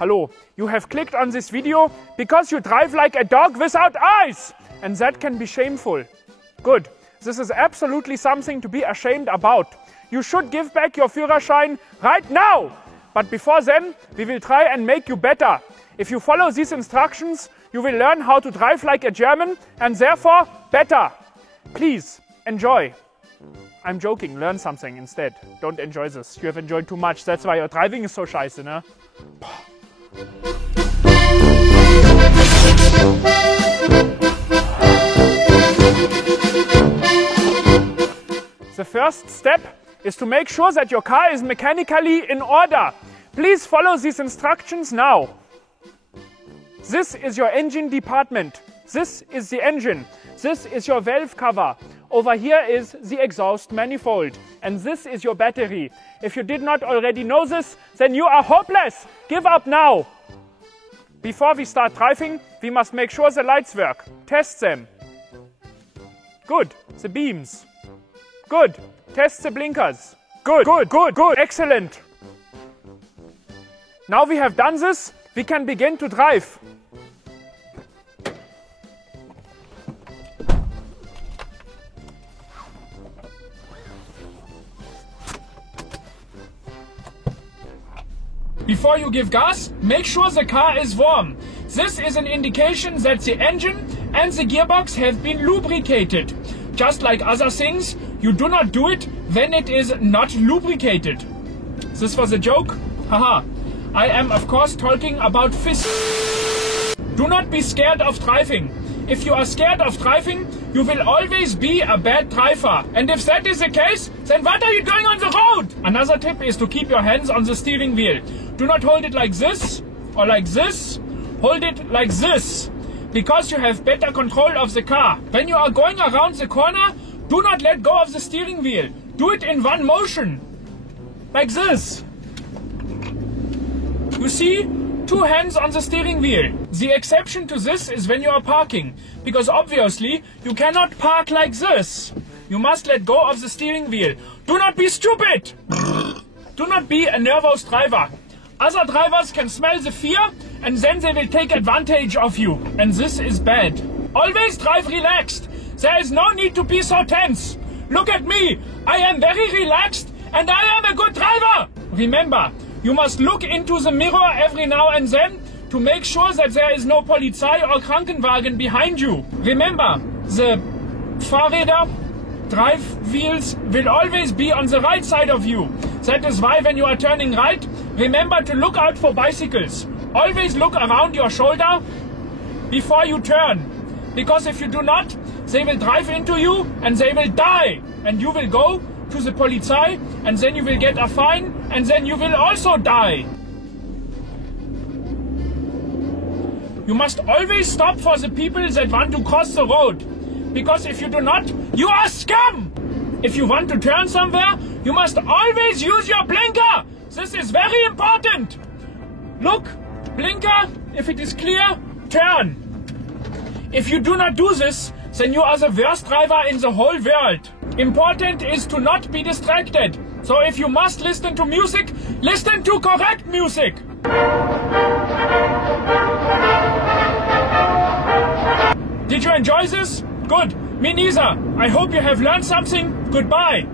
Hello, you have clicked on this video because you drive like a dog without eyes, and that can be shameful. Good. This is absolutely something to be ashamed about. You should give back your Führerschein right now. But before then, we will try and make you better. If you follow these instructions, you will learn how to drive like a German and therefore better. Please, enjoy. I'm joking, learn something instead. Don't enjoy this. You have enjoyed too much. That's why your driving is so scheiße, ne? The first step is to make sure that your car is mechanically in order. Please follow these instructions now. This is your engine department. This is the engine. This is your valve cover. Over here is the exhaust manifold. And this is your battery. If you did not already know this, then you are hopeless. Give up now. Before we start driving, we must make sure the lights work. Test them. Good. The beams. Good. Test the blinkers. Good, good, good, good. Excellent. Now we have done this, we can begin to drive. Before you give gas, make sure the car is warm. This is an indication that the engine and the gearbox have been lubricated. Just like other things, you do not do it when it is not lubricated. This was a joke? Haha. I am of course talking about physics. Do not be scared of driving. If you are scared of driving, you will always be a bad driver. And if that is the case, then what are you doing on the road? Another tip is to keep your hands on the steering wheel. Do not hold it like this or like this. Hold it like this, because you have better control of the car. When you are going around the corner, do not let go of the steering wheel. Do it in one motion. Like this. You see? 2 hands on the steering wheel. The exception to this is when you are parking, because obviously you cannot park like this. You must let go of the steering wheel. Do not be stupid! Do not be a nervous driver. Other drivers can smell the fear and then they will take advantage of you. And this is bad. Always drive relaxed. There is no need to be so tense. Look at me. I am very relaxed and I am a good driver. Remember, you must look into the mirror every now and then to make sure that there is no Polizei or Krankenwagen behind you. Remember, the Fahrräder, drive wheels will always be on the right side of you. That is why when you are turning right, remember to look out for bicycles. Always look around your shoulder before you turn. Because if you do not, they will drive into you and they will die. And you will go to the Polizei and then you will get a fine and then you will also die. You must always stop for the people that want to cross the road. Because if you do not, you are scum! If you want to turn somewhere, you must always use your blinker! This is very important! Look, blinker, if it is clear, turn. If you do not do this, then you are the worst driver in the whole world. Important is to not be distracted. So if you must listen to music, listen to correct music. Did you enjoy this? Good. Me neither. I hope you have learned something. Goodbye.